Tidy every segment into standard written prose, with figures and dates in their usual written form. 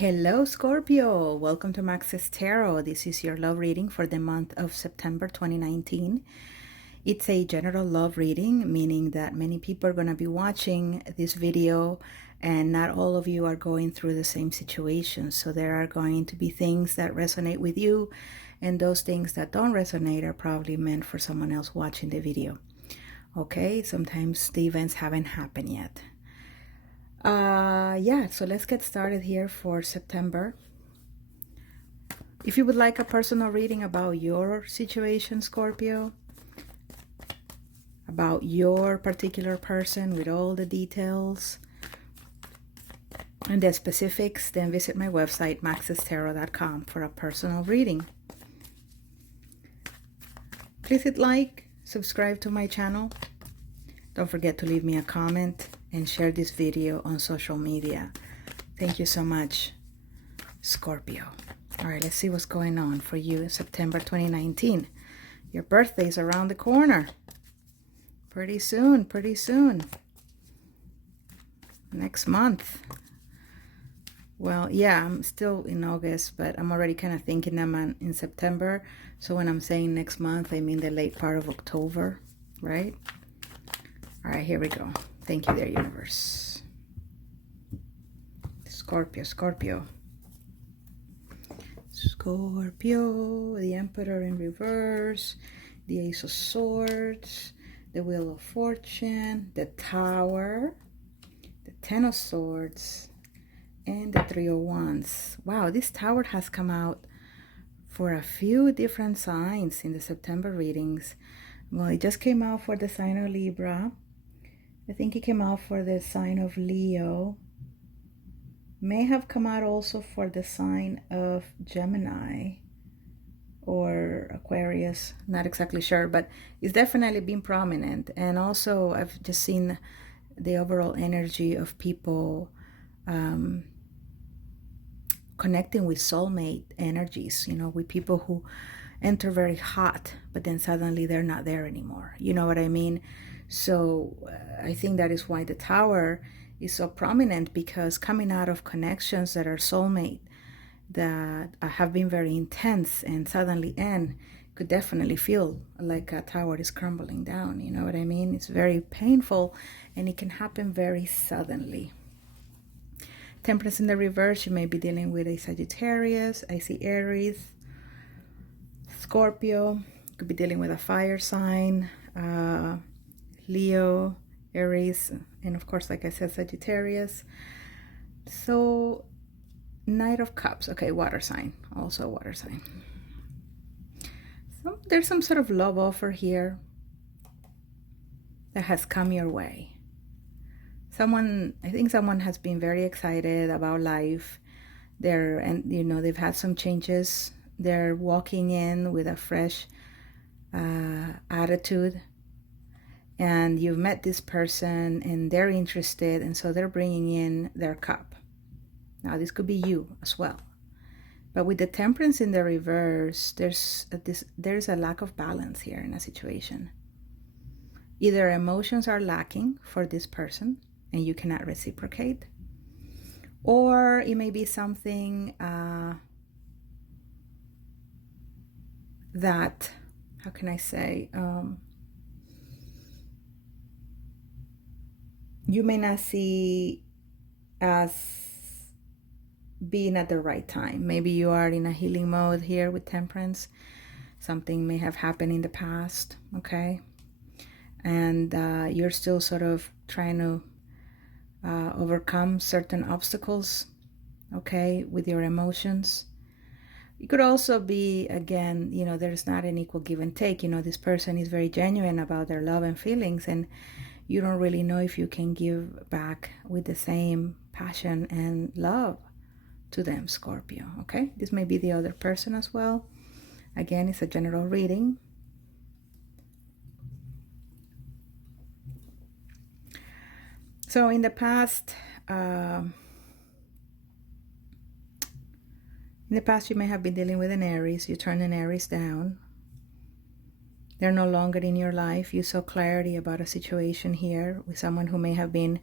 Hello, Scorpio. Welcome to Max's Tarot. This is your love reading for the month of September 2019. It's a general love reading, meaning that many people are going to be watching this video and not all of you are going through the same situation. So there are going to be things that resonate with you, and those things that don't resonate are probably meant for someone else watching the video. Okay, sometimes the events haven't happened yet. Yeah, so let's get started here for September. If you would like a personal reading about your situation, Scorpio, about your particular person with all the details and the specifics, then visit my website, maxestarot.com, for a personal reading. Please hit like, subscribe to my channel. Don't forget to leave me a comment and share this video on social media. Thank you so much, Scorpio. All right, let's see what's going on for you in September 2019. Your birthday is around the corner. Pretty soon, pretty soon. Next month. Well, yeah, I'm still in August, but I'm already kind of thinking I'm in September. So when I'm saying next month, I mean the late part of October, right? All right, here we go. Thank you there, universe. Scorpio, Scorpio. Scorpio, the Emperor in reverse, the Ace of Swords, the Wheel of Fortune, the Tower, the Ten of Swords, and the Three of Wands. Wow, this Tower has come out for a few different signs in the September readings. Well, it just came out for the sign of Libra. I think it came out for the sign of Leo. May have come out also for the sign of Gemini or Aquarius. Not exactly sure, but it's definitely been prominent. And also I've just seen the overall energy of people connecting with soulmate energies, you know, with people who enter very hot, but then suddenly they're not there anymore. You know what I mean? So I think that is why the Tower is so prominent, because coming out of connections that are soulmate, that have been very intense and suddenly end, could definitely feel like a tower is crumbling down. You know what I mean? It's very painful and it can happen very suddenly. Temperance in the reverse, you may be dealing with a Sagittarius. I see Aries, Scorpio. You could be dealing with a fire sign, Leo, Aries, and of course, like I said, Sagittarius. So Knight of Cups, okay, water sign, also a water sign. So there's some sort of love offer here that has come your way. I think someone has been very excited about life. And you know, they've had some changes. They're walking in with a fresh attitude. And you've met this person and they're interested, and so they're bringing in their cup. Now this could be you as well. But with the Temperance in the reverse, there's a lack of balance here in a situation. Either emotions are lacking for this person and you cannot reciprocate, or it may be something that, how can I say, you may not see as being at the right time. Maybe you are in a healing mode here with Temperance. Something may have happened in the past, okay? And you're still sort of trying to overcome certain obstacles, okay, with your emotions. It could also be, again, you know, there's not an equal give and take. You know, this person is very genuine about their love and feelings, and you don't really know if you can give back with the same passion and love to them, Scorpio, okay? This may be the other person as well. Again, it's a general reading. So in the past, you may have been dealing with an Aries. You turned an Aries down. They're no longer in your life. You saw clarity about a situation here with someone who may have been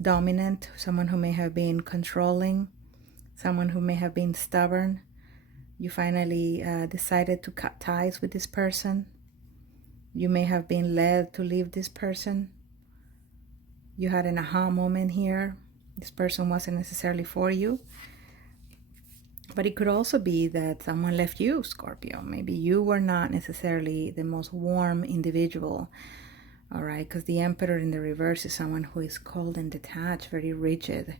dominant, someone who may have been controlling, someone who may have been stubborn. You finally decided to cut ties with this person. You may have been led to leave this person. You had an aha moment here. This person wasn't necessarily for you. But it could also be that someone left you, Scorpio. Maybe you were not necessarily the most warm individual. All right, because the Emperor in the reverse is someone who is cold and detached, very rigid,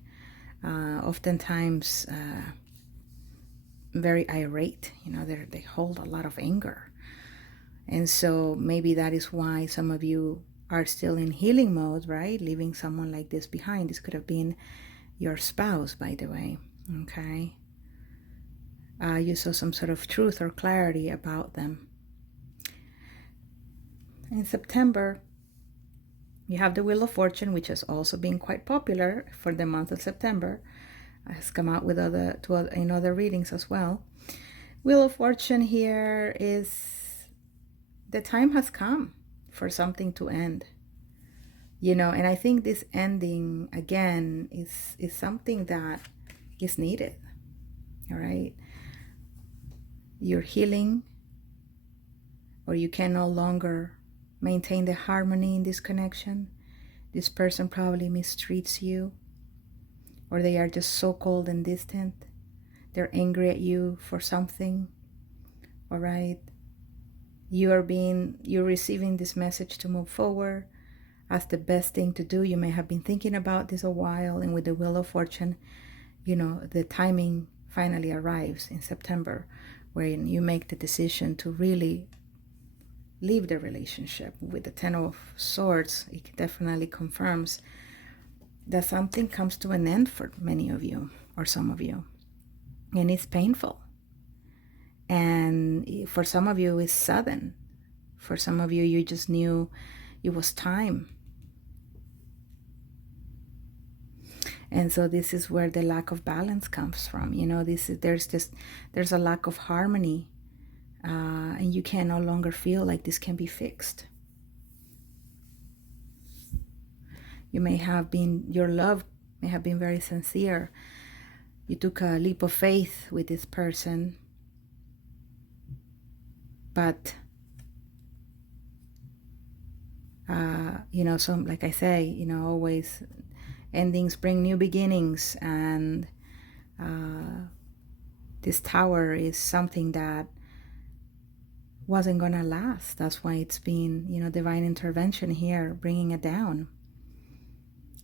oftentimes very irate. You know, they hold a lot of anger. And so maybe that is why some of you are still in healing mode, right? Leaving someone like this behind. This could have been your spouse, by the way, okay? You saw some sort of truth or clarity about them. In September, you have the Wheel of Fortune, which has also been quite popular for the month of September. It has come out with in other readings as well. Wheel of Fortune here is the time has come for something to end. You know, and I think this ending, again, is something that is needed. All right? You're healing, or you can no longer maintain the harmony in this connection. This person probably mistreats you, or they are just so cold and distant. They're angry at you for something. All right? You're receiving this message to move forward as the best thing to do. You may have been thinking about this a while, and with the Wheel of Fortune, you know, the timing finally arrives in September, when you make the decision to really leave the relationship. With the Ten of Swords, it definitely confirms that something comes to an end for many of you, or some of you, and it's painful. And for some of you, it's sudden. For some of you, you just knew it was time. And so this is where the lack of balance comes from. You know, there's a lack of harmony, and you can no longer feel like this can be fixed. Your love may have been very sincere. You took a leap of faith with this person, but you know, like I say, you know, always endings bring new beginnings, and this Tower is something that wasn't gonna last. That's why it's been, you know, divine intervention here, bringing it down.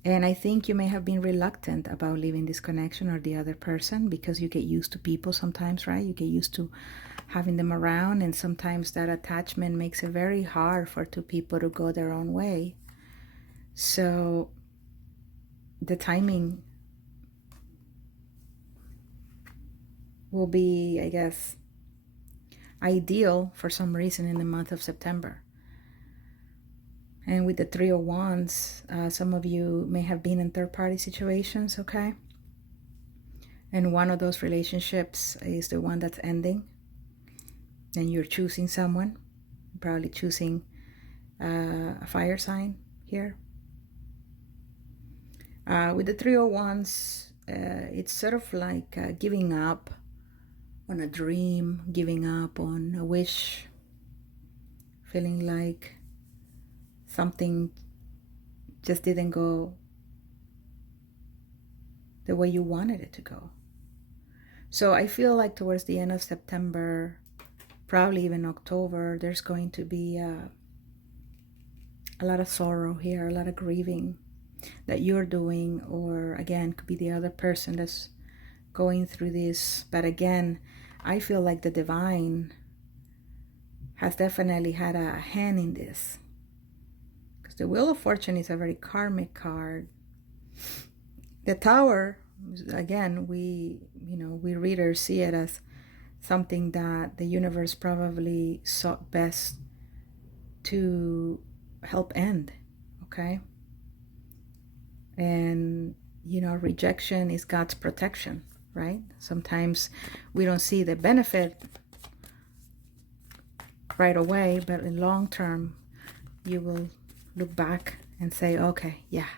And I think you may have been reluctant about leaving this connection or the other person, because you get used to people sometimes, right? You get used to having them around, and sometimes that attachment makes it very hard for two people to go their own way. So the timing will be, I guess, ideal for some reason in the month of September. And with the Three of Wands, some of you may have been in third-party situations, okay? And one of those relationships is the one that's ending, and you're choosing someone, probably choosing a fire sign here. With the Three of Wands, it's sort of like giving up on a dream, giving up on a wish, feeling like something just didn't go the way you wanted it to go. So I feel like towards the end of September, probably even October, there's going to be a lot of sorrow here, a lot of grieving that you're doing, or again, could be the other person that's going through this. But again, I feel like the divine has definitely had a hand in this, because the Wheel of Fortune is a very karmic card. The Tower, again, we readers see it as something that the universe probably sought best to help end, okay? And, you know, rejection is God's protection, right? Sometimes we don't see the benefit right away, but in long term, you will look back and say, okay, yeah,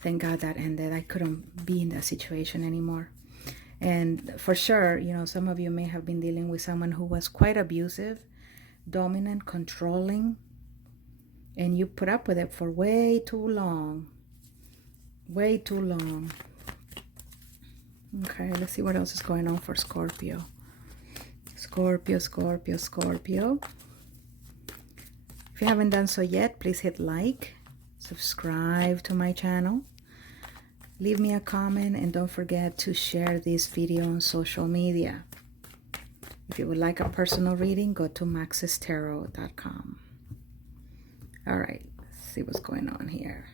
thank God that ended. I couldn't be in that situation anymore. And for sure, you know, some of you may have been dealing with someone who was quite abusive, dominant, controlling, and you put up with it for way too long. Way too long. Okay, let's see what else is going on for Scorpio. Scorpio, Scorpio, Scorpio. If you haven't done so yet, please hit like, subscribe to my channel, leave me a comment, and don't forget to share this video on social media. If you would like a personal reading, go to maxestarot.com. All right, let's see what's going on here.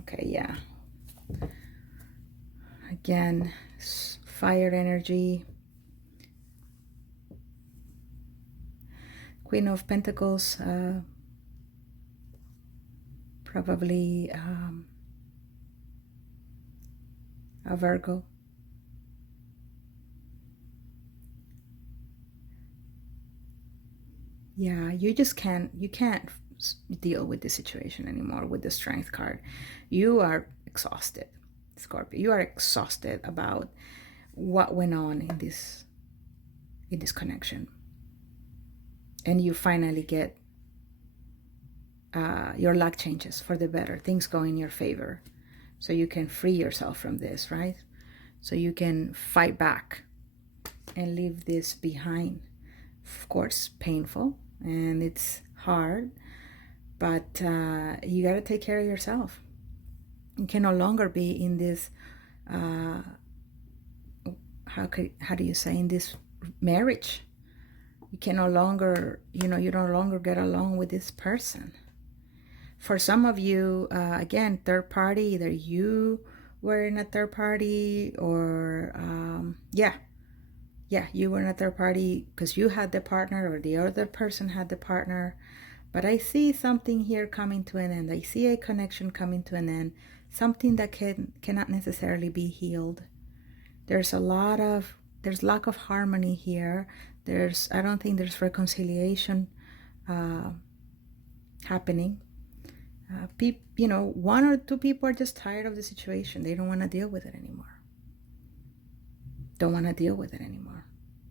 Okay, yeah. Again, fire energy. Queen of Pentacles, probably a Virgo. Yeah, you can't deal with the situation anymore with the Strength card. You are exhausted, Scorpio. You are exhausted about what went on in this connection. And you finally get your luck changes for the better. Things go in your favor. So you can free yourself from this, right? So you can fight back and leave this behind. Of course, painful and it's hard, but you got to take care of yourself. You can no longer be in this, how do you say, in this marriage. You can no longer, you no longer get along with this person. For some of you, again, third party, either you were in a third party or, you were in a third party because you had the partner or the other person had the partner. But I see something here coming to an end. I see a connection coming to an end. Something that cannot necessarily be healed. There's lack of harmony here. I don't think there's reconciliation happening. One or two people are just tired of the situation. They don't want to deal with it anymore.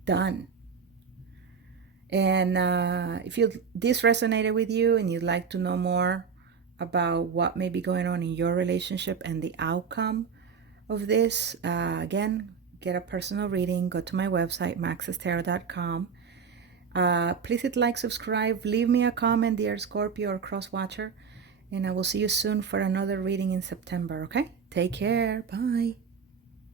Done. And if this resonated with you and you'd like to know more about what may be going on in your relationship and the outcome of this, again, get a personal reading. Go to my website, maxestarot.com. Please hit like, subscribe, leave me a comment, dear Scorpio or cross watcher, and I will see you soon for another reading in September. Okay, take care. Bye.